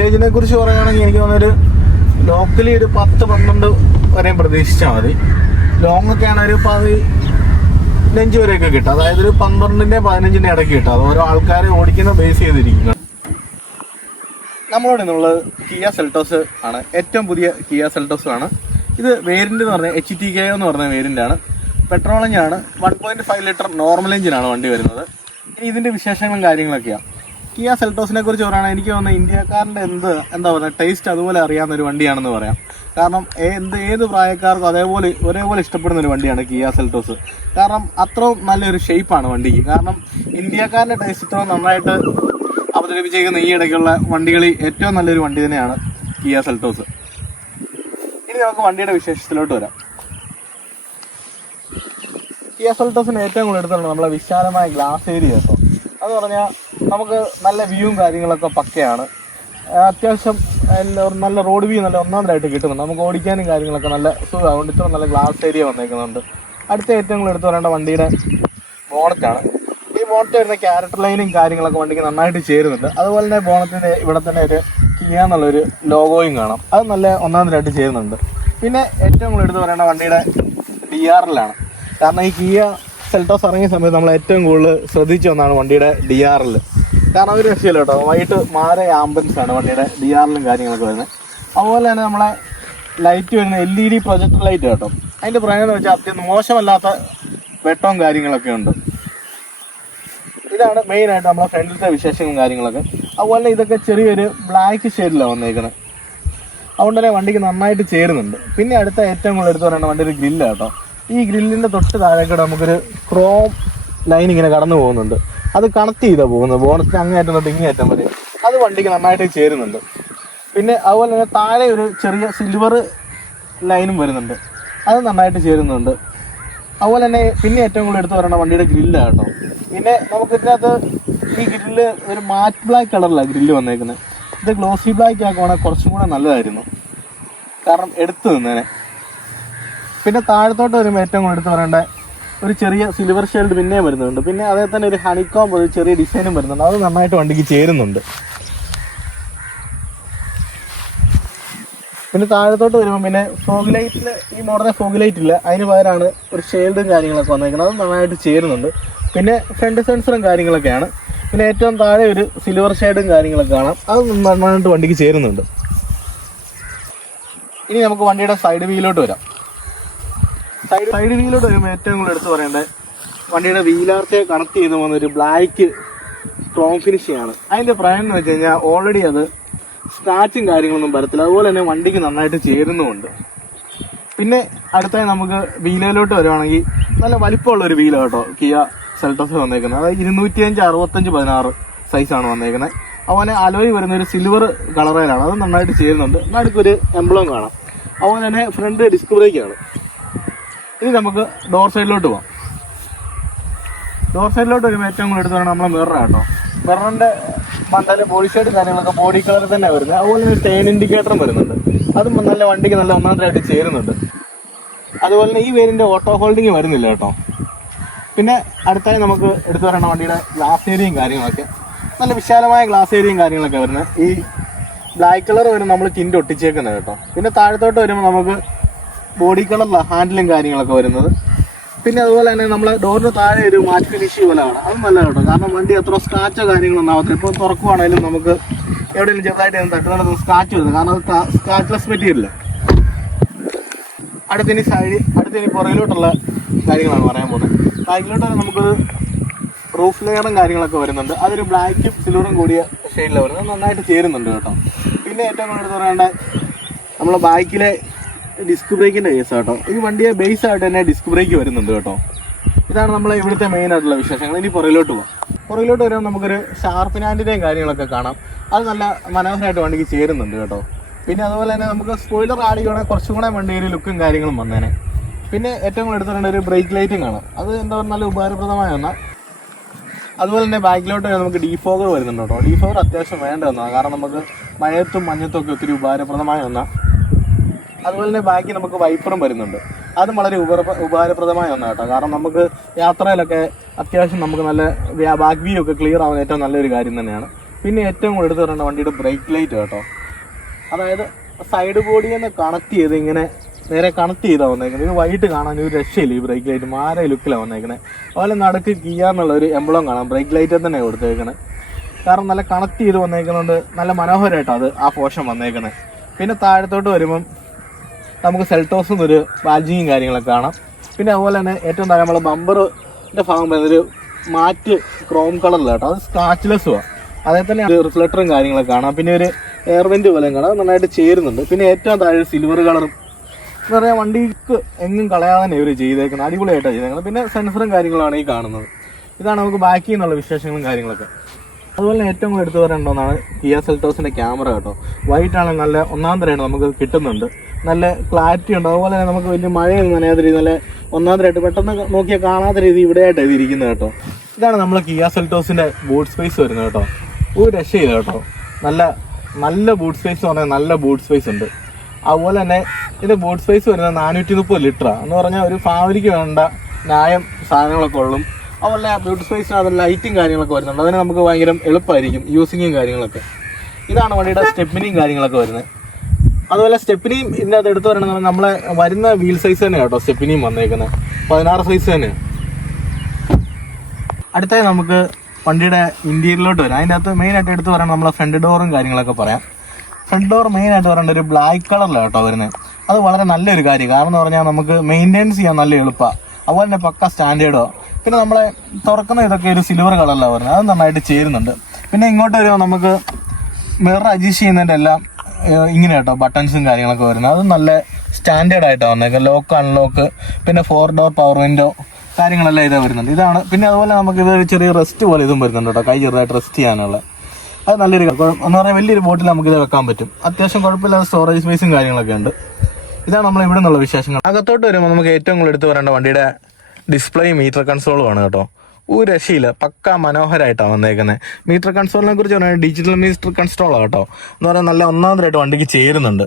മൈലേജിനെ കുറിച്ച് പറയുകയാണെങ്കിൽ എനിക്ക് തോന്നുന്നൊരു ലോക്കലി ഒരു 10-12 വരെയും പ്രതീക്ഷിച്ചാൽ മതി. ലോങ് ഒക്കെ ആണ് ഒരു 15 വരെയൊക്കെ കിട്ടും. അതായത് ഒരു 12-15 ഇടയ്ക്ക് കിട്ടും. അത് ഓരോ ആൾക്കാരെ ഓടിക്കുന്ന ബേസ് ചെയ്തിരിക്കുന്നത്. നമ്മളോട് നിന്നുള്ളത് കിയ സെൽറ്റോസ് ആണ്. ഏറ്റവും പുതിയ കിയ സെൽറ്റോസ് ആണ്. ഇത് വേരിയന്റ് എന്ന് പറഞ്ഞാൽ HTK എന്ന് പറഞ്ഞ വേരിയന്റ് ആണ്. പെട്രോൾ എഞ്ചിനാണ്. 1.5 ലിറ്റർ നോർമൽ എഞ്ചിനാണ് വണ്ടി വരുന്നത്. ഇനി ഇതിന്റെ വിശേഷങ്ങളും കാര്യങ്ങളൊക്കെയാണ്. കിയ സെൽറ്റോസിനെ കുറിച്ച് പറയുകയാണെങ്കിൽ എനിക്ക് തോന്നുന്നത് ഇന്ത്യക്കാരൻ്റെ എന്താ പറയുക ടേസ്റ്റ് അതുപോലെ അറിയാവുന്ന ഒരു വണ്ടിയാണെന്ന് പറയാം. കാരണം ഏത് പ്രായക്കാർക്കും ഒരേപോലെ ഇഷ്ടപ്പെടുന്ന ഒരു വണ്ടിയാണ് കിയ സെൽറ്റോസ്. കാരണം അത്രയും നല്ലൊരു ഷേപ്പാണ് വണ്ടിക്ക്. കാരണം ഇന്ത്യക്കാരൻ്റെ ടേസ്റ്റ് ഇത്രയും നന്നായിട്ട് അവതരിപ്പിച്ചേക്കുന്ന ഈ ഇടയ്ക്കുള്ള വണ്ടികളിൽ ഏറ്റവും നല്ലൊരു വണ്ടി തന്നെയാണ് കിയ സെൽറ്റോസ്. ഇനി നമുക്ക് വണ്ടിയുടെ വിശേഷത്തിലോട്ട് വരാം. കിയ സെൽറ്റോസിന് ഏറ്റവും കൂടുതൽ എടുത്തുള്ളത് നമ്മളെ വിശാലമായ ഗ്ലാസ് ഏരിയ കേട്ടോ. അത് പറഞ്ഞാൽ നമുക്ക് നല്ല വ്യൂവും കാര്യങ്ങളൊക്കെ പക്കയാണ്. അത്യാവശ്യം നല്ല റോഡ് വ്യൂ നല്ല ഒന്നാമതായിട്ട് കിട്ടുന്നുണ്ട്. നമുക്ക് ഓടിക്കാനും കാര്യങ്ങളൊക്കെ നല്ല സുഖമാകുകൊണ്ട് ഇത്ര നല്ല ഗ്ലാസ് ഏരിയ വന്നേക്കുന്നുണ്ട്. അടുത്ത ഏറ്റവും കൂടുതൽ എടുത്തു പറയേണ്ട വണ്ടിയുടെ ബോണറ്റാണ്. ഈ ബോണറ്റ് വരുന്ന ക്യാരക്ടർ ലൈനും കാര്യങ്ങളൊക്കെ വണ്ടിക്ക് നന്നായിട്ട് ചേരുന്നുണ്ട്. അതുപോലെ തന്നെ ബോണറ്റിൻ്റെ ഇവിടെ തന്നെ ഒരു കിയ എന്നുള്ളൊരു ലോഗോയും കാണാം. അത് നല്ല ഒന്നാമതായിട്ട് ചേരുന്നുണ്ട്. പിന്നെ ഏറ്റവും കൂടുതൽ എടുത്തു പറയേണ്ട വണ്ടിയുടെ DRL-ആണ്. കാരണം ഈ കിയ സെൽറ്റോസ് ഇറങ്ങിയ സമയത്ത് നമ്മൾ ഏറ്റവും കൂടുതൽ ശ്രദ്ധിച്ചു വന്നാണ് വണ്ടിയുടെ DRL. കാരണം ഒരു രക്ഷയില്ല കേട്ടോ. വൈകിട്ട് മാരെ ആംബൻസ് ആണ് വണ്ടിയുടെ DRL-ഉം കാര്യങ്ങളൊക്കെ വരുന്നത്. അതുപോലെ തന്നെ നമ്മളെ ലൈറ്റ് വരുന്ന LED പ്രൊജക്ടർ ലൈറ്റ് കേട്ടോ. അതിൻ്റെ പ്രയോജനം എന്ന് വെച്ചാൽ അത്യാവശ്യം മോശമല്ലാത്ത വെട്ടവും കാര്യങ്ങളൊക്കെ ഉണ്ട്. ഇതാണ് മെയിനായിട്ട് നമ്മളെ ഫ്രണ്ടിലത്തെ വിശേഷങ്ങളും കാര്യങ്ങളൊക്കെ. അതുപോലെ ഇതൊക്കെ ചെറിയൊരു ബ്ലാക്ക് ഷെയ്ഡിലാണ് വന്നേക്കുന്നത്. അതുകൊണ്ട് തന്നെ വണ്ടിക്ക് നന്നായിട്ട് ചേരുന്നുണ്ട്. പിന്നെ അടുത്ത ഏറ്റവും കൂടുതൽ എടുത്ത് പറയേണ്ട വണ്ടി ഒരു ഗ്രില്ല് കേട്ടോ. ഈ ഗ്രില്ലിൻ്റെ തൊട്ട് താഴേക്കൂടെ നമുക്കൊരു ക്രോം ലൈൻ ഇങ്ങനെ കടന്നു പോകുന്നുണ്ട്. അത് കണക്ട് ചെയ്താണ് പോകുന്നത്. ബോണറ്റ് അങ്ങേയറ്റം തൊട്ട് ഇങ്ങേയറ്റം വരെ. അത് വണ്ടിക്ക് നന്നായിട്ട് ചേരുന്നുണ്ട്. പിന്നെ അതുപോലെ തന്നെ താഴെ ഒരു ചെറിയ സിൽവർ ലൈനും വരുന്നുണ്ട്. അത് നന്നായിട്ട് ചേരുന്നുണ്ട്. അതുപോലെ തന്നെ പിന്നെ ഏറ്റവും കൂടുതൽ എടുത്ത് പറയേണ്ട വണ്ടിയുടെ ഗ്രില്ല് കേട്ടോ. പിന്നെ നമുക്ക് ഇതിനകത്ത് ഈ ഗ്രില്ല് ഒരു മാറ്റ് ബ്ലാക്ക് കളറിലാണ് ഗ്രില്ല് വന്നേക്കുന്നത്. ഇത് ഗ്ലോസി ബ്ലാക്ക് ആക്കുവാണെങ്കിൽ കുറച്ചും കൂടെ നല്ലതായിരുന്നു. കാരണം എടുത്തു നിന്നേനെ. പിന്നെ താഴത്തോട്ട് വരുമ്പോൾ ഏറ്റവും കൂടുതൽ എടുത്ത് പറയേണ്ട ഒരു ചെറിയ സിൽവർ ഷെയ്ഡ് പിന്നെയും വരുന്നുണ്ട്. പിന്നെ അതേ തന്നെ ഒരു ഹണിക്കോംബ് ഒരു ചെറിയ ഡിസൈനും വരുന്നുണ്ട്. അത് നന്നായിട്ട് വണ്ടിക്ക് ചേരുന്നുണ്ട്. പിന്നെ താഴത്തോട്ട് വരുമ്പോൾ പിന്നെ ഫോഗ് ലൈറ്റിൽ ഈ മോഡലിലെ ഫോഗ് ലൈറ്റ് ഇല്ല. അതിന് പകരമാണ് ഒരു ഷെയ്ഡും കാര്യങ്ങളൊക്കെ വന്നേക്കുന്നത്. അത് നന്നായിട്ട് ചേരുന്നുണ്ട്. പിന്നെ ഫ്രണ്ട് സെൻസറും കാര്യങ്ങളൊക്കെയാണ്. പിന്നെ ഏറ്റവും താഴെ ഒരു സിൽവർ ഷെയ്ഡും കാര്യങ്ങളൊക്കെ കാണാം. അത് നന്നായിട്ട് വണ്ടിക്ക് ചേരുന്നുണ്ട്. ഇനി നമുക്ക് വണ്ടിയുടെ സൈഡ് വീലോട്ട് വരാം. സൈഡ് വീലോട്ട് വരുമ്പോൾ ഏറ്റവും കൂടുതൽ എടുത്ത് പറയേണ്ടത് വണ്ടിയുടെ വീലാർത്തെ കണക്ട് ചെയ്ത് പോകുന്ന ഒരു ബ്ലാക്ക് സ്ട്രോങ് ഫിനിഷിംഗ്. അതിൻ്റെ പ്രയോജനം എന്ന് വെച്ച് കഴിഞ്ഞാൽ ഓൾറെഡി അത് സ്ക്രാച്ചും കാര്യങ്ങളൊന്നും വരത്തില്ല. അതുപോലെ തന്നെ വണ്ടിക്ക് നന്നായിട്ട് ചേരുന്നുമുണ്ട്. പിന്നെ അടുത്തായി നമുക്ക് വീലിലോട്ട് വരുവാണെങ്കിൽ നല്ല വലിപ്പമുള്ളൊരു വീല കേട്ടോ കിയ സെൽറ്റോസ് വന്നേക്കുന്നത്. അതായത് 205/65/16 സൈസാണ് വന്നേക്കുന്നത്. അതുപോലെ അലോയ് വരുന്ന ഒരു സിൽവർ കളറിലാണ്. അത് നന്നായിട്ട് ചേരുന്നുണ്ട്. നടുക്കൊരു എംബ്ലം കാണാം. അതുപോലെ തന്നെ ഫ്രണ്ട് ഡിസ്ക് ബ്രേക്കാണ്. ഇനി നമുക്ക് ഡോർ സൈഡിലോട്ട് പോകാം. ഡോർ സൈഡിലോട്ട് വരുമ്പോൾ ഏറ്റവും കൂടുതൽ എടുത്ത് പറഞ്ഞാൽ നമ്മളെ മിറർ കേട്ടോ. മിററിൻ്റെ നല്ല ബോഡി സൈഡ് കാര്യങ്ങളൊക്കെ ബോഡി കളർ തന്നെ വരുന്നത്. അതുപോലെ തന്നെ ടേൺ ഇൻഡിക്കേറ്ററും വരുന്നുണ്ട്. അതും നല്ല വണ്ടിക്ക് നല്ല ഒന്നാമതായിട്ട് ചേരുന്നുണ്ട്. അതുപോലെ തന്നെ ഈ വേരിൻ്റെ ഓട്ടോ ഹോൾഡിങ് വരുന്നില്ല കേട്ടോ. പിന്നെ അടുത്തായി നമുക്ക് എടുത്തു പറയേണ്ട വണ്ടിയുടെ ഗ്ലാസ് ഏരിയയും കാര്യങ്ങളൊക്കെ നല്ല വിശാലമായ ഗ്ലാസ് ഏരിയയും കാര്യങ്ങളൊക്കെ വരുന്നത്. ഈ ബ്ലാക്ക് കളർ വരുമ്പോൾ നമ്മൾ ടിൻറ്റ് ഒട്ടിച്ചേക്കുന്നത് കേട്ടോ. പിന്നെ താഴത്തോട്ട് വരുമ്പോൾ നമുക്ക് ബോഡി കളറിലാണ് ഹാൻഡിലും കാര്യങ്ങളൊക്കെ വരുന്നത്. പിന്നെ അതുപോലെ തന്നെ നമ്മളെ ഡോറിന് താഴെ ഒരു മാറ്റ് ഫിനിഷ് പോലെയാണ്. അത് നല്ല കേട്ടോ. കാരണം വണ്ടി എത്ര സ്ക്രാച്ചോ കാര്യങ്ങളൊന്നും ആവത്തില്ല. ഇപ്പോൾ തുറക്കുവാണെങ്കിലും നമുക്ക് എവിടെയെങ്കിലും ചെറുതായിട്ട് തട്ടുന്നത് സ്ക്രാച്ച് വരുന്നത്. കാരണം അത് സ്ക്രാച്ച്ലെസ് മെറ്റീരിയൽ. അടുത്തിനി പുറകിലോട്ടുള്ള കാര്യങ്ങളാണ് പറയാൻ പോകുന്നത്. ബാക്കിലോട്ട് നമുക്കൊരു റൂഫ് ലെയറും കാര്യങ്ങളൊക്കെ വരുന്നുണ്ട്. അതൊരു ബ്ലാക്കും സിൽവറും കൂടിയ ഷെയ്ഡിലാണ് വരുന്നത്. നന്നായിട്ട് ചേരുന്നുണ്ട് കേട്ടോ. പിന്നെ ഏറ്റവും കൂടുതൽ പറയേണ്ട നമ്മളെ ബാക്കിലെ ഡിസ്ക് ബ്രേക്കിൻ്റെ കേസ് കേട്ടോ. ഈ വണ്ടിയെ ബേസ് ആയിട്ട് തന്നെ ഡിസ്ക് ബ്രേക്ക് വരുന്നുണ്ട് കേട്ടോ. ഇതാണ് നമ്മളെ ഇവിടുത്തെ മെയിൻ ആയിട്ടുള്ള വിശേഷങ്ങൾ. ഇനി പുറകിലോട്ട് പോകാം. പുറകിലോട്ട് വരുമ്പോൾ നമുക്കൊരു ഷാർപ്പിനാൻഡിൻ്റെയും കാര്യങ്ങളൊക്കെ കാണാം. അത് നല്ല മനോഹരമായിട്ട് വണ്ടിക്ക് ചേരുന്നുണ്ട് കേട്ടോ. പിന്നെ അതുപോലെ തന്നെ നമുക്ക് സ്പോയിലർ ആഡ് ചെയ്യുകയാണെങ്കിൽ കുറച്ചും കൂടെ വണ്ടിയിൽ ലുക്കും കാര്യങ്ങളും വന്നേനെ. പിന്നെ ഏറ്റവും കൂടുതൽ എടുത്തിട്ടുണ്ട് ഒരു ബ്രേക്ക് ലൈറ്റും കാണാം. അത് എന്താ പറയുക നല്ല ഉപകാരപ്രദമായ ഒന്നാണ്. അതുപോലെ തന്നെ ബാക്കിലോട്ട് നമുക്ക് ഡീഫോഗർ വരുന്നുണ്ട് കേട്ടോ. ഡീഫോഗർ അത്യാവശ്യം വേണ്ട ഒന്നാണ്. കാരണം നമുക്ക് മഴയത്തും മഞ്ഞത്തും ഒക്കെ ഒത്തിരി ഉപകാരപ്രദമായ ഒന്നാണ്. അതുപോലെ തന്നെ ബാക്കി നമുക്ക് വൈപ്പറും വരുന്നുണ്ട്. അതും വളരെ ഉപകാരപ്രദമായ ഒന്നാണ് കേട്ടോ. കാരണം നമുക്ക് യാത്രയിലൊക്കെ അത്യാവശ്യം നമുക്ക് നല്ല ബാക്ക് വ്യൂ ഒക്കെ ക്ലിയർ ആവുന്ന ഏറ്റവും നല്ലൊരു കാര്യം തന്നെയാണ്. പിന്നെ ഏറ്റവും കൂടുതൽ എടുത്ത് പറയേണ്ട വണ്ടിയുടെ ബ്രേക്ക് ലൈറ്റ് കേട്ടോ. അതായത് സൈഡ് ബോഡിയിൽ നിന്ന് കണക്ട് ചെയ്ത് ഇങ്ങനെ നേരെ കണക്ട് ചെയ്താണ് വന്നേക്കുന്നത്. ഇത് വൈകിട്ട് കാണാൻ ഒരു രക്ഷയില്ല. ഈ ബ്രേക്ക് ലൈറ്റ് മാര ലുക്കിലാണ് വന്നേക്കുന്നത്. അതുപോലെ നടുക്ക് കിയ എന്നുള്ളൊരു എംബ്ലം കാണാം. ബ്രേക്ക് ലൈറ്റിൽ തന്നെ കൊടുത്തേക്കുന്നത്. കാരണം നല്ല കണക്ട് ചെയ്ത് വന്നേക്കുന്നുണ്ട്. നല്ല മനോഹരമായിട്ടാണ് അത് ആ പോർഷൻ വന്നേക്കുന്നത്. പിന്നെ താഴത്തോട്ട് വരുമ്പം നമുക്ക് സെൽട്ടോസ് എന്നൊരു ബാൽജിങ്ങും കാര്യങ്ങളൊക്കെ കാണാം. പിന്നെ അതുപോലെ തന്നെ ഏറ്റവും താഴെ നമ്മൾ ബമ്പറിൻ്റെ ഭാഗം വരുന്നൊരു മാറ്റ് ക്രോം കളറിലാട്ടോ. അത് സ്ക്രാച്ച്ലെസ്സുമാണ്. അതേ തന്നെ റിഫ്ലക്ടറും കാര്യങ്ങളൊക്കെ കാണാം. പിന്നെ ഒരു എയർവെന്റ് പോലെയും കാണാം. നന്നായിട്ട് ചേരുന്നുണ്ട്. പിന്നെ ഏറ്റവും താഴെ സിൽവർ കളറും എന്ന് പറയാൻ വണ്ടിക്ക് എങ്ങും കളയാതെ തന്നെ ഇവർ ചെയ്തേക്കുന്നത്. അടിപൊളിയായിട്ടാണ് ചെയ്തേക്കുന്നത്. പിന്നെ സെൻസറും കാര്യങ്ങളാണ് ഈ കാണുന്നത്. ഇതാണ് നമുക്ക് ബാക്കി നിന്നുള്ള വിശേഷങ്ങളും കാര്യങ്ങളൊക്കെ. അതുപോലെ ഏറ്റവും കൂടുതൽ എടുത്തു പറയേണ്ടതാണ് കിയ സെൽട്ടോസിൻ്റെ ക്യാമറ കേട്ടോ. വൈകിട്ടാണെങ്കിൽ നല്ല ഒന്നാം തരമായിട്ട് നമുക്ക് കിട്ടുന്നുണ്ട്. നല്ല ക്ലാരിറ്റി ഉണ്ട്. അതുപോലെ തന്നെ നമുക്ക് വലിയ മഴയൊന്നും നനയാത്ത രീതി നല്ല ഒന്നാം തരമായിട്ട് പെട്ടെന്ന് നോക്കിയാൽ കാണാത്ത രീതി ഇവിടെയായിട്ട് ഇത് ഇരിക്കുന്നത് കേട്ടോ. ഇതാണ് നമ്മൾ കിയ സെൽട്ടോസിൻ്റെ ബൂട്ട് സ്പേസ് വരുന്നത് കേട്ടോ. ഒരു രക്ഷയില്ല കേട്ടോ. നല്ല ബൂട്ട് സ്പേസ് പറഞ്ഞാൽ നല്ല ബൂട്ട് സ്പേസ് ഉണ്ട്. അതുപോലെ തന്നെ ഇതിൻ്റെ ബൂട്ട് സ്പേസ് വരുന്നത് 430 ലിറ്ററാണ്. എന്ന് പറഞ്ഞാൽ ഒരു ഫാമിലിക്ക് വേണ്ട ന്യായം സാധനങ്ങളൊക്കെ ഉള്ളും. അതുപോലെ ബൂട്ട് സ്പേസിനകത്ത് ലൈറ്റും കാര്യങ്ങളൊക്കെ വരുന്നുണ്ട്. അതിന് നമുക്ക് ഭയങ്കര എളുപ്പമായിരിക്കും യൂസിങ്ങും കാര്യങ്ങളൊക്കെ. ഇതാണ് വണ്ടിയുടെ സ്റ്റെപ്പിനിയും കാര്യങ്ങളൊക്കെ വരുന്നത്. അതുപോലെ സ്റ്റെപ്പിനിയും ഇതിൻ്റെ അത് എടുത്ത് പറയണമെന്ന് നമ്മളെ വരുന്ന വീൽ സൈസ് തന്നെ കേട്ടോ. സ്റ്റെപ്പിനിയും വന്നേക്കുന്നത് 16 സൈസ് തന്നെ. അടുത്തായി നമുക്ക് വണ്ടിയുടെ ഇന്റീരിയറിലോട്ട് വരാം. അതിൻ്റെ അകത്ത് മെയിനായിട്ട് എടുത്ത് പറയണം നമ്മളെ ഫ്രണ്ട് ഡോറും കാര്യങ്ങളൊക്കെ പറയാം. ഫ്രണ്ട് ഡോർ മെയിനായിട്ട് പറയേണ്ട ഒരു ബ്ലാക്ക് കളറിലാണ് കേട്ടോ വരുന്നത്. അത് വളരെ നല്ലൊരു കാര്യം. കാരണം എന്ന് പറഞ്ഞാൽ നമുക്ക് മെയിൻറ്റെയിൻസ് ചെയ്യാൻ നല്ല എളുപ്പമാണ്. അതുപോലെ തന്നെ പക്ക സ്റ്റാൻഡേർഡോ. പിന്നെ നമ്മളെ തുറക്കുന്ന ഇതൊക്കെ ഒരു സിൽവർ കളറിലാണ് വരുന്നത്. അത് നന്നായിട്ട് ചേരുന്നുണ്ട്. പിന്നെ ഇങ്ങോട്ട് വരുമ്പോൾ നമുക്ക് മിറർ അഡ്ജസ്റ്റ് ചെയ്യുന്നതിൻ്റെ എല്ലാം ഇങ്ങനെ കേട്ടോ ബട്ടൺസും കാര്യങ്ങളൊക്കെ വരുന്നത്. അത് നല്ല സ്റ്റാൻഡേർഡ് ആയിട്ടാണ് വന്നേക്കുന്നത്. ലോക്ക് അൺലോക്ക് പിന്നെ 4 ഡോർ പവർ വിൻഡോ കാര്യങ്ങളെല്ലാം ഇതാ വരുന്നുണ്ട്. ഇതാണ്. പിന്നെ അതുപോലെ നമുക്ക് ഇത് ചെറിയ റെസ്റ്റ് പോലെ ഇതും വരുന്നുണ്ട് കേട്ടോ. കൈ ചെറുതായിട്ട് റെസ്റ്റ് ചെയ്യാനുള്ള അത് നല്ലൊരു എന്ന് പറഞ്ഞാൽ വലിയൊരു ബോട്ടിൽ നമുക്കിത് വെക്കാൻ പറ്റും. അത്യാവശ്യം കുഴപ്പമില്ലാത്ത സ്റ്റോറേജ് സ്പേസും കാര്യങ്ങളൊക്കെ ഉണ്ട്. ഇതാണ് നമ്മൾ ഇവിടെ നിന്നുള്ള വിശേഷങ്ങൾ. അകത്തോട്ട് വരുമ്പോൾ നമുക്ക് ഏറ്റവും കൂടുതൽ എടുത്ത് പറയേണ്ട വണ്ടിയുടെ ഡിസ്പ്ലേയും മീറ്റർ കൺസോളും ആണ് കേട്ടോ. ഒരു രക്ഷയില്ല. പക്ക മനോഹരമായിട്ടാണ് വന്നേക്കുന്നത്. മീറ്റർ കൺസോളിനെ കുറിച്ച് പറഞ്ഞാൽ ഡിജിറ്റൽ മീറ്റർ കൺസോളാണ് കേട്ടോ. എന്ന് പറഞ്ഞാൽ നല്ല ഒന്നാമതായിട്ട് വണ്ടിക്ക് ചേരുന്നുണ്ട്.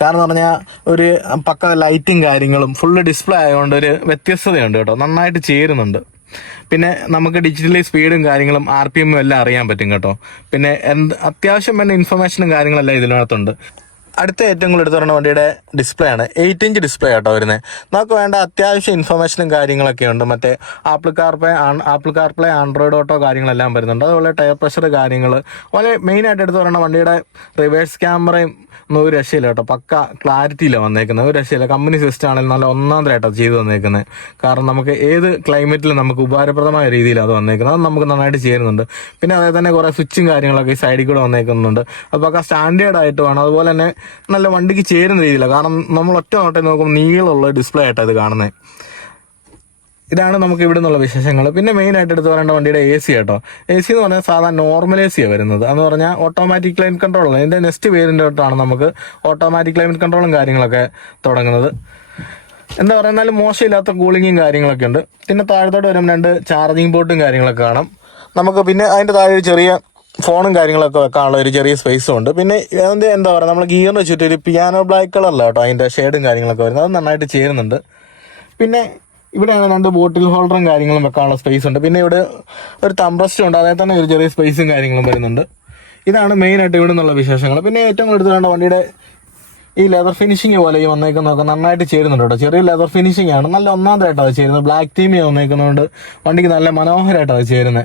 കാരണം എന്ന് പറഞ്ഞാൽ ഒരു പക്ക ലൈറ്റും കാര്യങ്ങളും ഫുള്ള് ഡിസ്പ്ലേ ആയതുകൊണ്ട് ഒരു വ്യത്യസ്തതയുണ്ട് കേട്ടോ. നന്നായിട്ട് ചേരുന്നുണ്ട്. പിന്നെ നമുക്ക് ഡിജിറ്റലി സ്പീഡും കാര്യങ്ങളും RPM എല്ലാം അറിയാൻ പറ്റും കേട്ടോ. പിന്നെ അത്യാവശ്യം തന്നെ ഇൻഫർമേഷനും കാര്യങ്ങളെല്ലാം ഇതിനകത്തുണ്ട്. അടുത്ത ഏറ്റവും കൂടുതൽ എടുത്ത് പറയുന്ന വണ്ടിയുടെ ഡിസ്പ്ലേ ആണ്. 8 ഇഞ്ച് ഡിസ്പ്ലേ ആട്ടോ വരുന്നത്. നമുക്ക് വേണ്ട അത്യാവശ്യം ഇൻഫർമേഷനും കാര്യങ്ങളൊക്കെ ഉണ്ട്. മറ്റേ ആപ്പിൾ കാർപ്ലേ ആൻഡ്രോയിഡ് ഓട്ടോ കാര്യങ്ങളെല്ലാം വരുന്നുണ്ട്. അതുപോലെ ടയർ പ്രഷർ കാര്യങ്ങൾ. അതുപോലെ മെയിനായിട്ട് എടുത്ത് പറയുന്ന വണ്ടിയുടെ റിവേഴ്സ് ക്യാമറയും ഒന്നും ഒരു രക്ഷയില്ല കേട്ടോ. പക്ക ക്ലാരിറ്റിയിലാണ് വന്നേക്കുന്നത്. ഒരു രക്ഷയില്ല. കമ്പനി സിസ്റ്റം ആണെങ്കിൽ നല്ല ഒന്നാന്തരമായിട്ടാണ് ചെയ്ത് വന്നേക്കുന്നത്. കാരണം നമുക്ക് ഏത് ക്ലൈമറ്റിലും നമുക്ക് ഉപകാരപ്രദമായ രീതിയിലാണ് അത് വന്നേക്കുന്നത്. അത് നമുക്ക് നന്നായിട്ട് ചേരുന്നുണ്ട്. പിന്നെ അതേ തന്നെ കുറേ സ്വിച്ചും കാര്യങ്ങളൊക്കെ ഈ സൈഡിൽ കൂടെ വന്നേക്കുന്നുണ്ട്. അത് പക്ക സ്റ്റാൻഡേർഡ് ആയിട്ട് വേണം. അതുപോലെ തന്നെ നല്ല വണ്ടിക്ക് ചേരുന്ന രീതിയിലാണ്. കാരണം നമ്മൾ ഒറ്റ നോട്ടം നോക്കുമ്പോൾ നീളമുള്ള ഡിസ്പ്ലേ ആയിട്ടാണ് ഇത് കാണുന്നത്. ഇതാണ് നമുക്ക് ഇവിടെ നിന്നുള്ള വിശേഷങ്ങൾ. പിന്നെ മെയിനായിട്ട് എടുത്ത് പറയേണ്ട വണ്ടിയുടെ AC കേട്ടോ. AC എന്ന് പറഞ്ഞാൽ സാധാരണ നോർമൽ AC വരുന്നത്. എന്ന് പറഞ്ഞാൽ ഓട്ടോമാറ്റിക് ക്ലൈമറ്റ് കൺട്രോൾ. ഇതിൻ്റെ നെക്സ്റ്റ് വേരിയൻ്റ് തൊട്ടാണ് നമുക്ക് ഓട്ടോമാറ്റിക് ക്ലൈമറ്റ് കൺട്രോളും കാര്യങ്ങളൊക്കെ തുടങ്ങുന്നത്. എന്താ പറയുക, മോശമില്ലാത്ത കൂളിങ്ങും കാര്യങ്ങളൊക്കെ ഉണ്ട്. പിന്നെ താഴത്തോട്ട് വരുമ്പോൾ 2 ചാർജിങ് പോർട്ടും കാര്യങ്ങളൊക്കെ കാണാം നമുക്ക്. പിന്നെ അതിൻ്റെ താഴെ ഒരു ചെറിയ ഫോണും കാര്യങ്ങളൊക്കെ വെക്കാനുള്ള ഒരു ചെറിയ സ്പേസും ഉണ്ട്. പിന്നെ എന്താ പറയുക, നമ്മൾ ഗിയറിന് വെച്ചിട്ട് ഒരു പിയാനോ ബ്ലാക്ക് കളറിലാണ് കേട്ടോ അതിൻ്റെ ഷെയ്ഡും കാര്യങ്ങളൊക്കെ വരുന്നത്. അത് നന്നായിട്ട് ചേരുന്നുണ്ട്. പിന്നെ ഇവിടെയാണ് 2 ബോട്ടിൽ ഹോൾഡറും കാര്യങ്ങളും വെക്കാനുള്ള സ്പേസ് ഉണ്ട്. പിന്നെ ഇവിടെ ഒരു തംബ്രസ്റ്റും ഉണ്ട്. അതേ തന്നെ ഒരു ചെറിയ സ്പേസും കാര്യങ്ങളും വരുന്നുണ്ട്. ഇതാണ് മെയിനായിട്ട് ഇവിടെ നിന്നുള്ള വിശേഷങ്ങൾ. പിന്നെ ഏറ്റവും കൂടുതൽ വേണ്ട വണ്ടിയുടെ ഈ ലെതർ ഫിനിഷിങ് പോലെ ഈ വന്നേക്കുന്നതൊക്കെ നന്നായിട്ട് ചേരുന്നുണ്ട് കേട്ടോ. ചെറിയ ലെതർ ഫിനിഷിംഗ് ആണ്. നല്ല ഒന്നാമതായിട്ടാണ് അത് ചേരുന്നത്. ബ്ലാക്ക് തീമി വന്നേക്കുന്നതുകൊണ്ട് വണ്ടിക്ക് നല്ല മനോഹരമായിട്ടാണ് അത് ചേരുന്നത്.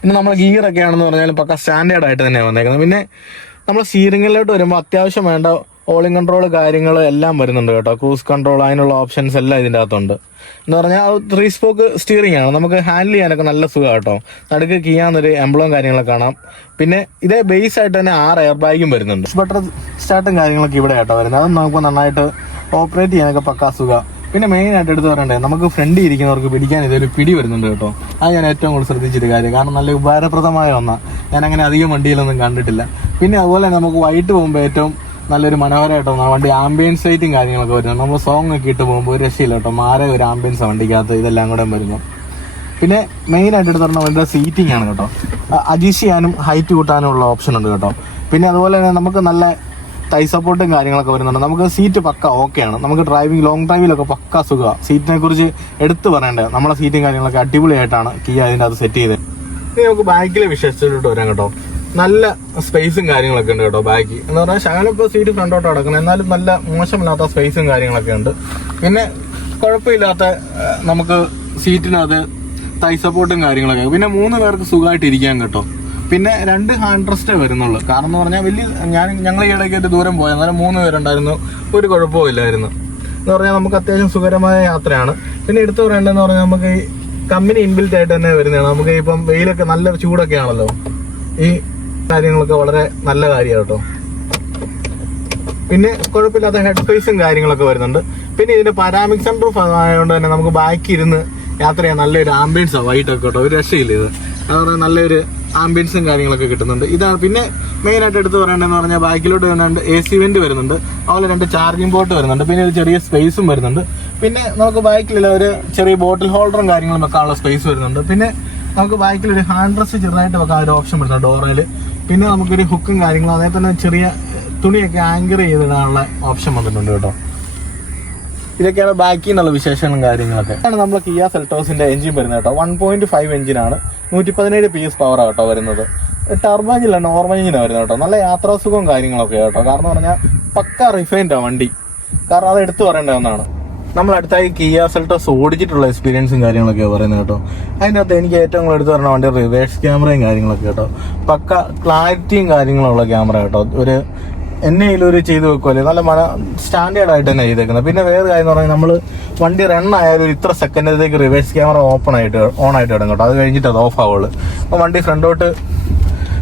പിന്നെ നമ്മൾ ഗിയറൊക്കെ ആണെന്ന് പറഞ്ഞാലും പക്ക സ്റ്റാൻഡേർഡ് ആയിട്ട് തന്നെയാണ് വന്നേക്കുന്നത്. പിന്നെ നമ്മൾ സ്റ്റീറിംഗിലോട്ട് വരുമ്പോൾ അത്യാവശ്യം വേണ്ട ഓളിംഗ് കൺട്രോൾ കാര്യങ്ങൾ എല്ലാം വരുന്നുണ്ട് കേട്ടോ. ക്രൂസ് കൺട്രോൾ അതിനുള്ള ഓപ്ഷൻസ് എല്ലാം ഇതിൻ്റെ അകത്തുണ്ട്. എന്ന് പറഞ്ഞാൽ 3 സ്പോക്ക് സ്റ്റിയറിംഗ് ആണ്. നമുക്ക് ഹാൻഡിൽ ചെയ്യാനൊക്കെ നല്ല സുഖം കേട്ടോ. നടുക്ക് കിയാന്നൊരു എംബ്ലവും കാര്യങ്ങളൊക്കെ കാണാം. പിന്നെ ഇതേ ബേസ് ആയിട്ട് തന്നെ 6 എയർ ബാഗും വരുന്നുണ്ട്. ബട്ടർ സ്റ്റാർട്ടും കാര്യങ്ങളൊക്കെ ഇവിടെ കേട്ടോ വരുന്നത്. അത് നമുക്ക് നന്നായിട്ട് ഓപ്പറേറ്റ് ചെയ്യാനൊക്കെ പക്കാ സുഖം. പിന്നെ മെയിനായിട്ട് എടുത്ത് പറയണ്ടേ, നമുക്ക് ഫ്രണ്ടിൽ ഇരിക്കുന്നവർക്ക് പിടിക്കാൻ ഇതൊരു പിടി വരുന്നുണ്ട് കേട്ടോ. അത് ഞാൻ ഏറ്റവും കൂടുതൽ ശ്രദ്ധിച്ചൊരു കാര്യം. കാരണം നല്ല ഉപകാരപ്രദമായ ഒന്നാണ്. ഞാൻ അങ്ങനെ അധികം വണ്ടിയിലൊന്നും കണ്ടിട്ടില്ല. പിന്നെ അതുപോലെ നമുക്ക് വൈകിട്ട് പോകുമ്പോൾ ഏറ്റവും നല്ലൊരു മനോഹരമായിട്ടോ വണ്ടി ആംബിയൻസ് ലൈറ്റും കാര്യങ്ങളൊക്കെ വരുന്നത്. നമ്മൾ സോങ് ഒക്കെ ഇട്ട് പോകുമ്പോൾ ഒരു രക്ഷയില്ല കേട്ടോ. മാരെ ഒരു ആംബിയൻസ് വണ്ടിക്കകത്ത് ഇതെല്ലാം കൂടെ വരുമ്പോൾ. പിന്നെ മെയിനായിട്ട് എടുത്ത് പറഞ്ഞാൽ വണ്ടിയുടെ സീറ്റിംഗ് ആണ് കേട്ടോ. അഡ്ജസ്റ്റ് ചെയ്യാനും ഹൈറ്റ് കൂട്ടാനും ഉള്ള ഓപ്ഷൻ ഉണ്ട് കേട്ടോ. പിന്നെ അതുപോലെ തന്നെ നമുക്ക് നല്ല ടൈ സപ്പോർട്ടും കാര്യങ്ങളൊക്കെ വരുന്നുണ്ട്. നമുക്ക് സീറ്റ് പക്ക ഓക്കെയാണ്. നമുക്ക് ലോങ് ഡ്രൈവിലൊക്കെ പക്ക സുഖമാണ്. സീറ്റിനെ കുറിച്ച് എടുത്ത് പറയേണ്ടത്, നമ്മളെ സീറ്റും കാര്യങ്ങളൊക്കെ അടിപൊളിയായിട്ടാണ് കിയ അതിൻ്റെ അത് സെറ്റ് ചെയ്തത്. ഇനി നമുക്ക് ബാക്കിലെ വിശേഷത്തിലോട്ട് വരാം കേട്ടോ. നല്ല സ്പേസും കാര്യങ്ങളൊക്കെ ഉണ്ട് കേട്ടോ ബാക്കി എന്ന് പറഞ്ഞാൽ ശകലിപ്പോൾ സീറ്റ് ഫ്രണ്ടോട്ട് കിടക്കണം, എന്നാലും നല്ല മോശമില്ലാത്ത സ്പേസും കാര്യങ്ങളൊക്കെ ഉണ്ട്. പിന്നെ കുഴപ്പമില്ലാത്ത നമുക്ക് സീറ്റിനകത്ത് തൈ സപ്പോർട്ടും കാര്യങ്ങളൊക്കെ. പിന്നെ 3 പേർക്ക് സുഖമായിട്ട് ഇരിക്കാൻ കേട്ടോ. പിന്നെ 2 ഹാൻഡ് റെസ്റ്റേ വരുന്നുള്ളൂ. കാരണം എന്ന് പറഞ്ഞാൽ ഞങ്ങൾ ഈ ഇടയ്ക്കായിട്ട് ദൂരം പോയത്, അന്നേരം 3 പേരുണ്ടായിരുന്നു, ഒരു കുഴപ്പമില്ലായിരുന്നു. എന്ന് പറഞ്ഞാൽ നമുക്ക് അത്യാവശ്യം സുഖകരമായ യാത്രയാണ്. പിന്നെ എടുത്തു പറയേണ്ടതെന്ന് പറഞ്ഞാൽ നമുക്ക് ഈ കമ്പനി ഇൻബിൽറ്റ് ആയിട്ട് തന്നെ വരുന്നതാണ്. നമുക്ക് ഇപ്പം വെയിലൊക്കെ നല്ല ചൂടൊക്കെ ആണല്ലോ, ഈ കാര്യങ്ങളൊക്കെ വളരെ നല്ല കാര്യമാണ് കേട്ടോ. പിന്നെ കുഴപ്പമില്ലാത്ത ഹെഡ് സ്പേസും കാര്യങ്ങളൊക്കെ വരുന്നുണ്ട്. പിന്നെ ഇതിന്റെ പാരാമിക് സൺറൂഫ് ആയതുകൊണ്ട് തന്നെ നമുക്ക് ബാക്കി ഇരുന്ന് യാത്ര ചെയ്യാൻ നല്ലൊരു ആംബിയൻസാണ് വൈകിട്ടൊക്കെ കേട്ടോ. ഒരു രക്ഷയില്ല ഇത്, അതുപോലെ നല്ലൊരു ആംബിയൻസും കാര്യങ്ങളൊക്കെ കിട്ടുന്നുണ്ട്. ഇതാണ് പിന്നെ മെയിനായിട്ട് എടുത്ത് പറയേണ്ടതെന്ന് പറഞ്ഞാൽ ബാക്കിലോട്ട് വരുന്നുണ്ട് AC വെന്റ് വരുന്നുണ്ട്, അതുപോലെ 2 ചാർജിങ് പോർട്ട് വരുന്നുണ്ട്, പിന്നെ ഒരു ചെറിയ സ്പേസും വരുന്നുണ്ട്. പിന്നെ നമുക്ക് ബാക്കിലുള്ള ഒരു ചെറിയ ബോട്ടിൽ ഹോൾഡറും കാര്യങ്ങളും വെക്കാനുള്ള സ്പേസ് വരുന്നുണ്ട്. പിന്നെ നമുക്ക് ബാക്കിൽ ഒരു ഹാൻഡ് റെസ്റ്റ് ചെറുതായിട്ട് വെക്കാൻ ഒരു ഓപ്ഷൻ വരുന്നുണ്ട് ഡോറിൽ. പിന്നെ നമുക്കൊരു ഹുക്കും കാര്യങ്ങളും, അതേ തന്നെ ചെറിയ തുണിയൊക്കെ ആങ്കർ ചെയ്തിടാനുള്ള ഓപ്ഷൻ വന്നിട്ടുണ്ട് കേട്ടോ. ഇതൊക്കെയാണ് ബാക്കി എന്നുള്ള വിശേഷങ്ങളും കാര്യങ്ങളൊക്കെ. ആണ് നമ്മൾ കിയ സെൽറ്റോസിന്റെ എഞ്ചിൻ വരുന്നത് കേട്ടോ. 1.5 എഞ്ചിനാണ്, 117 PS പവർ കേട്ടോ വരുന്നത്. ടർബോ എഞ്ചിനല്ല, നോർമൽ എഞ്ചിനാണ് വരുന്നത് കേട്ടോ. നല്ല യാത്രാസുഖവും കാര്യങ്ങളൊക്കെ കേട്ടോ. കാരണം പറഞ്ഞാൽ പക്ക റിഫൈൻഡാണ് വണ്ടി. കാരണം അത് എടുത്തു പറയേണ്ട ഒന്നാണ്. നമ്മൾ അടുത്തായി കിയ സെൽറ്റോസ് ഓടിച്ചിട്ടുള്ള എക്സ്പീരിയൻസും കാര്യങ്ങളൊക്കെ പറയുന്നത് കേട്ടോ. അതിനകത്ത് എനിക്ക് ഏറ്റവും കൂടുതൽ എടുത്ത് പറഞ്ഞ വണ്ടി റിവേഴ്സ് ക്യാമറയും കാര്യങ്ങളൊക്കെ കേട്ടോ. പക്ക ക്ലാരിറ്റിയും കാര്യങ്ങളുള്ള ക്യാമറ കേട്ടോ. ഒരു എന്നയിലൊരു ചെയ്ത് വെക്കുമല്ലേ, നല്ല സ്റ്റാൻഡേർഡ് ആയിട്ട് തന്നെ ചെയ്തേക്കുന്നത്. പിന്നെ വേറെ കാര്യം എന്ന് പറഞ്ഞാൽ നമ്മൾ വണ്ടി റൺ ആയാലും ഇത്ര സെക്കൻഡിലേക്ക് റിവേഴ്സ് ക്യാമറ ഓൺ ആയിട്ട് ഇടും കേട്ടോ. അത് കഴിഞ്ഞിട്ട് അത് ഓഫ് ആവുള്ളൂ. അപ്പോൾ വണ്ടി ഫ്രണ്ടോട്ട്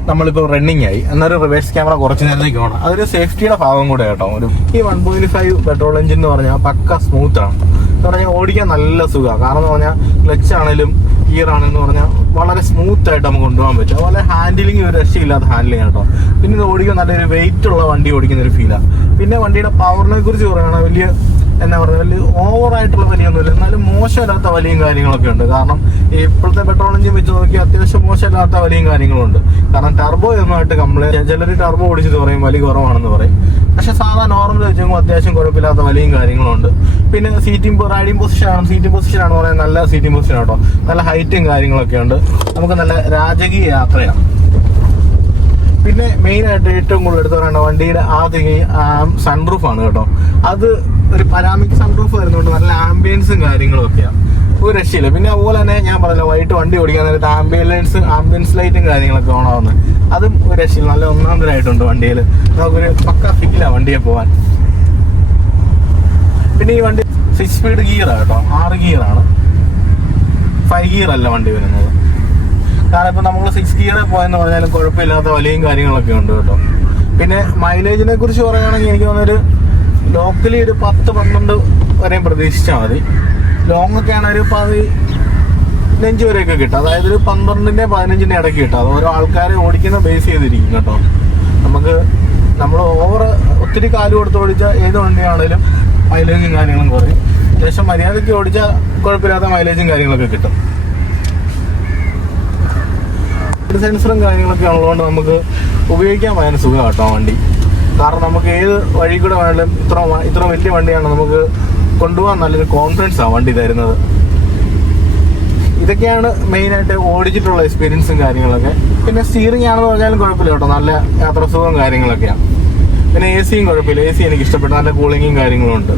നമ്മളിപ്പോൾ റണ്ണിങ് ആയി, എന്നാലും റിവേഴ്സ് ക്യാമറ കുറച്ച് നേരത്തേക്ക് ഓണം. അതൊരു സേഫ്റ്റിയുടെ ഭാഗം കൂടെ കേട്ടോ. ഈ 1.5 പെട്രോൾ എഞ്ചിൻ എന്ന് പറഞ്ഞാൽ പക്ക സ്മൂത്ത് ആണ്. എന്ന് പറഞ്ഞാൽ ഓടിക്കാൻ നല്ല സുഖമാണ്. കാരണം എന്ന് പറഞ്ഞാൽ ക്ലച്ച് ആണെങ്കിലും ഗിയർ ആണെന്ന് പറഞ്ഞാൽ വളരെ സ്മൂത്ത് ആയിട്ട് നമുക്ക് കൊണ്ടുപോകാൻ പറ്റും. അതുപോലെ ഹാൻഡിലിംഗ് ഒരു രക്ഷയില്ലാത്ത ഹാൻഡിലിംഗ് കേട്ടോ. പിന്നെ ഇത് ഓടിക്കാൻ നല്ലൊരു വെയിറ്റ് ഉള്ള വണ്ടി ഓടിക്കുന്ന ഒരു ഫീലാണ്. പിന്നെ വണ്ടിയുടെ പവറിനെ കുറിച്ച് പറയുകയാണെങ്കിൽ വലിയ എന്നാ പറയുക, വലിയ ഓവറായിട്ടുള്ള വലിയൊന്നുമില്ല, എന്നാലും മോശമില്ലാത്ത വലിയും കാര്യങ്ങളൊക്കെ ഉണ്ട്. കാരണം ഇപ്പോഴത്തെ പെട്രോൾ എഞ്ചിൻ വെച്ച് നോക്കി അത്യാവശ്യം മോശമില്ലാത്ത വലിയും കാര്യങ്ങളുണ്ട്. കാരണം ടർബോ ഒന്നുമായിട്ട് കംപ്ലൈൻറ്റ്, ചിലർ ടർബോ ഓടിച്ചിട്ട് പറയും വലിയ കുറവാണെന്ന് പറയും. പക്ഷെ സാധാരണ നോർമൽ വെച്ച് നോക്കുമ്പോൾ അത്യാവശ്യം കുഴപ്പമില്ലാത്ത വലിയും കാര്യങ്ങളുണ്ട്. പിന്നെ റൈഡിംഗ് പൊസിഷനാണ് പറയുന്നത്, നല്ല സീറ്റിംഗ് പൊസിഷൻ കേട്ടോ. നല്ല ഹൈറ്റും കാര്യങ്ങളൊക്കെ ഉണ്ട്. നമുക്ക് നല്ല രാജകീയ യാത്രയാണ്. പിന്നെ മെയിനായിട്ട് ഏറ്റവും കൂടുതൽ എടുത്ത് പറയേണ്ട വണ്ടിയുടെ സൺറൂഫാണ് കേട്ടോ. അത് ഒരു പരാമിക് സൺറൂഫ് വരുന്നതുകൊണ്ട് നല്ല ആംബിയൻസും കാര്യങ്ങളും ഒക്കെയാണ്, ഒരു രക്ഷയില്ല. പിന്നെ അതുപോലെ തന്നെ ഞാൻ പറഞ്ഞല്ലോ, വൈകിട്ട് വണ്ടി ഓടിക്കാൻ നേരത്ത് ആംബിയൻസ് ലൈറ്റും കാര്യങ്ങളൊക്കെ ഓണാവുന്നത്, അതും ഒരു രക്ഷയില്ല. നല്ല ഒന്നാന്തരമായിട്ടുണ്ട് വണ്ടിയിൽ. നമുക്കൊരു പക്ക ഫീലാണ് വണ്ടിയെ പോകാൻ. പിന്നെ ഈ വണ്ടി 6 സ്പീഡ് ഗിയറാണ് കേട്ടോ, 6 ഗിയറാണ്, 5 ഗിയർ അല്ല വണ്ടി വരുന്നത്. കാരണം ഇപ്പം നമ്മൾ 6 ഗിയറിൽ പോയെന്ന് പറഞ്ഞാലും കുഴപ്പമില്ലാത്ത വലിയും കാര്യങ്ങളൊക്കെ ഉണ്ട് കേട്ടോ. പിന്നെ മൈലേജിനെ കുറിച്ച് പറയുകയാണെങ്കിൽ എനിക്ക് തോന്നുന്നൊരു ലോക്കലി ഒരു 10-12 വരെയും പ്രതീക്ഷിച്ചാൽ മതി. ലോങ് ഒക്കെ ആണെങ്കിൽ ഒരു 15 വരെയൊക്കെ കിട്ടും. അതായത് ഒരു 12-15 ഇടയ്ക്ക് കിട്ടും. അത് ഓരോ ആൾക്കാരെ ഓടിക്കുന്ന ബേസ് ചെയ്തിരിക്കും കേട്ടോ. നമ്മൾ ഒത്തിരി കാല് കൊടുത്ത് ഓടിച്ചാൽ ഏത് വണ്ടിയാണെങ്കിലും മൈലേജും കാര്യങ്ങളും കുറയും. അത്യാവശ്യം മര്യാദയ്ക്ക് ഓടിച്ചാൽ കുഴപ്പമില്ലാത്ത മൈലേജും കാര്യങ്ങളൊക്കെ കിട്ടും. സെൻസറും കാര്യങ്ങളൊക്കെ ഉള്ളതുകൊണ്ട് നമുക്ക് ഉപയോഗിക്കാൻ ഭയങ്കര സുഖമാണ് കേട്ടോ വണ്ടി. കാരണം നമുക്ക് ഏത് വഴി കൂടെ വേണമെങ്കിലും ഇത്ര വലിയ വണ്ടിയാണ് നമുക്ക് കൊണ്ടുപോകാൻ നല്ലൊരു കോൺഫിഡൻസ് ആണ് വണ്ടി തരുന്നത്. ഇതൊക്കെയാണ് മെയിനായിട്ട് ഓടിച്ചിട്ടുള്ള എക്സ്പീരിയൻസും കാര്യങ്ങളൊക്കെ. പിന്നെ സ്റ്റിയറിംഗ് ആണെന്ന് പറഞ്ഞാലും കുഴപ്പമില്ല കേട്ടോ, നല്ല യാത്രാസുഖവും കാര്യങ്ങളൊക്കെയാണ്. പിന്നെ AC കുഴപ്പമില്ല, AC എനിക്ക് ഇഷ്ടപ്പെട്ടു, നല്ല കൂളിങ്ങും കാര്യങ്ങളും ഉണ്ട്.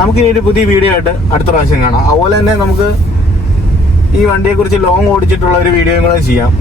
നമുക്കിനി ഒരു പുതിയ വീഡിയോ ആയിട്ട് അടുത്ത പ്രാവശ്യം കാണാം. അതുപോലെ തന്നെ നമുക്ക് ഈ വണ്ടിയെക്കുറിച്ച് ലോങ് ഓടിച്ചിട്ടുള്ള ഒരു വീഡിയോയും കൂടെ ചെയ്യാം.